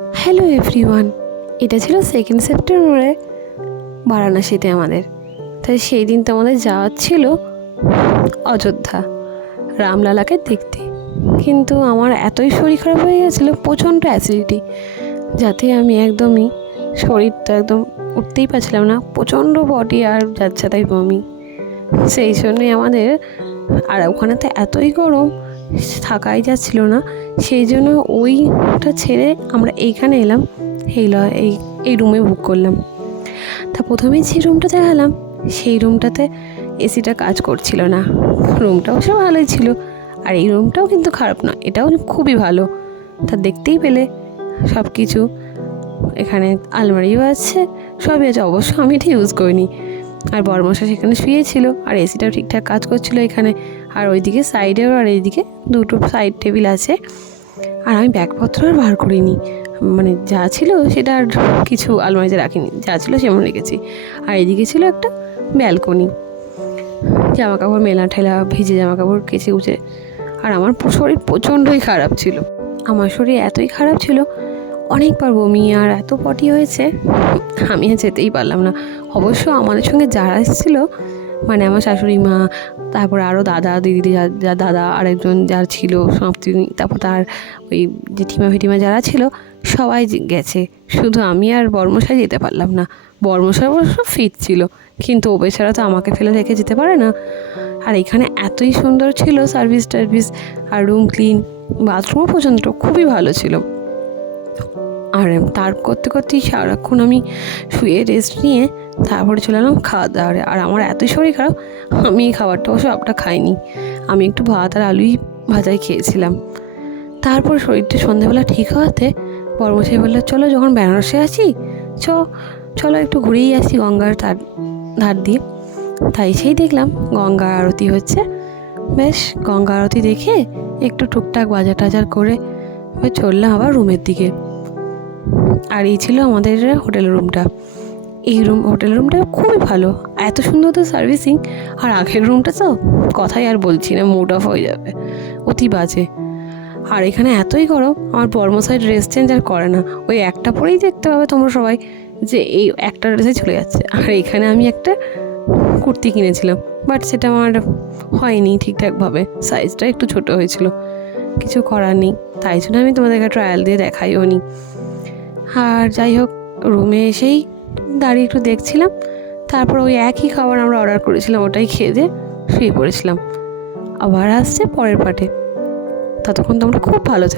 Hello everyone, এটা ছিল 2 সেপ্টেম্বরে বারাণসীতে আমাদের। তাই সেই দিন তো আমাদের যাওয়ার ছিল অযোধ্যা রামলালাকে দেখতে। কিন্তু আমার এতই শরীর খারাপ হয়ে গেছিলো, প্রচণ্ড অ্যাসিডিটি, যাতে আমি একদমই শরীরটা একদম উঠতেই পারছিলাম না, প্রচণ্ড বডি আর যাচ্ছে তাই বমি। সেই জন্যই আমাদের, আর ওখানে তো এতই গরম থাকাই যাচ্ছিল না, সেই জন্য ওইটা ছেড়ে আমরা এইখানে এলাম। এই রুমে বুক করলাম। তা প্রথমেই যে রুমটাতে গেলাম সেই রুমটাতে এসিটা কাজ করছিল না। রুমটা অবশ্য ভালোই ছিল, আর এই রুমটাও কিন্তু খারাপ না, এটাও খুবই ভালো। তা দেখতেই পেলে সব কিছু, এখানে আলমারিও আছে, সবই আছে। অবশ্য আমি এটা ইউজ করিনি। আর বড়মশাই সেখানে শুয়েছিল, আর এসিটাও ঠিকঠাক কাজ করছিল এখানে। আর ওইদিকে সাইডেও আর এইদিকে দুটো সাইড টেবিল আছে। আর আমি ব্যাগপত্র আর বার করিনি, মানে যা ছিল সেটা আর কিছু আলমারিতে রাখিনি, যা ছিল সেমন রেখেছি। আর এদিকে ছিল একটা ব্যালকনি, জামা কাপড় মেলা ঠেলা, ভিজে জামা কাপড় কেচে উচে। আর আমার শরীর প্রচণ্ডই খারাপ ছিল। আমার শরীর এতই খারাপ ছিল, অনেকবার বমি আর এত পটি হয়েছে, আমি আর যেতেই পারলাম না। অবশ্য আমাদের সঙ্গে যারা এসেছিলো, মানে আমার শাশুড়ি মা, তারপর আরও দাদা দিদি, যা দাদা আরেকজন যার ছিল সমাপ্তি, তারপর তার ওই জেঠিমা ফেটিমা যারা ছিল সবাই গেছে, শুধু আমি আর বর্মশাই যেতে পারলাম না। বর্মশাই অবশ্য ফিট ছিল, কিন্তু ও বেচারা তো আমাকে ফেলে রেখে যেতে পারে না। আর এখানে এতই সুন্দর ছিল সার্ভিস টার্ভিস, আর রুম ক্লিন, বাথরুমও পর্যন্ত খুবই ভালো ছিল। আর তার করতে করতেই সারাক্ষণ আমি শুয়ে রেস্ট নিয়ে তারপরে চলে এলাম খাওয়া দাওয়ারে। আর আমার এতই শরীর খারাপ, আমি এই খাবারটা অবশ্য সবটা খাইনি, আমি একটু ভাত আর আলুই ভাজাই খেয়েছিলাম। তারপর শরীরটা সন্ধ্যাবেলা ঠিক হওয়াতে বড়মশাই বললো, চলো যখন বেনারসে আছি চলো একটু ঘুরেই আসি গঙ্গার ধার দিয়ে। তাই সেই দেখলাম গঙ্গা আরতি হচ্ছে। বেশ, গঙ্গা আরতি দেখে একটু টুকটাক বাজার টাজার করে চললাম আবার রুমের দিকে। আর এই ছিল আমাদের হোটেল রুমটা। হোটেল রুমটা খুবই ভালো, এত সুন্দর তো সার্ভিসিং। আর আগের রুমটা তো কথাই আর বলছি না, মুড অফ হয়ে যাবে, অতি বাজে। আর এখানে এতই গরম, আমার বর্মশাই ড্রেস চেঞ্জ আর করে না, ওই একটা পরেই দেখতে পাবে তোমরা সবাই যে এই একটা ড্রেসে চলে যাচ্ছে। আর এখানে আমি একটা কুর্তি কিনেছিলাম, বাট সেটা আমার হয়নি ঠিকঠাকভাবে, সাইজটা একটু ছোট হয়েছিল, কিছু করার নেই। তাই জন্য আমি তোমাদেরকে ট্রায়াল দিয়ে দেখাইও নি। আর যাই হোক, রুমে এসেই দাঁড়িয়ে একটু দেখছিলাম, তারপর ওই একই খাবার আমরা অর্ডার করেছিলাম, ওটাই খেয়ে দিয়ে শুয়ে পড়েছিলাম। আবার আসছে পরের পার্টে, ততক্ষণ তোমরা খুব ভালো থাকো।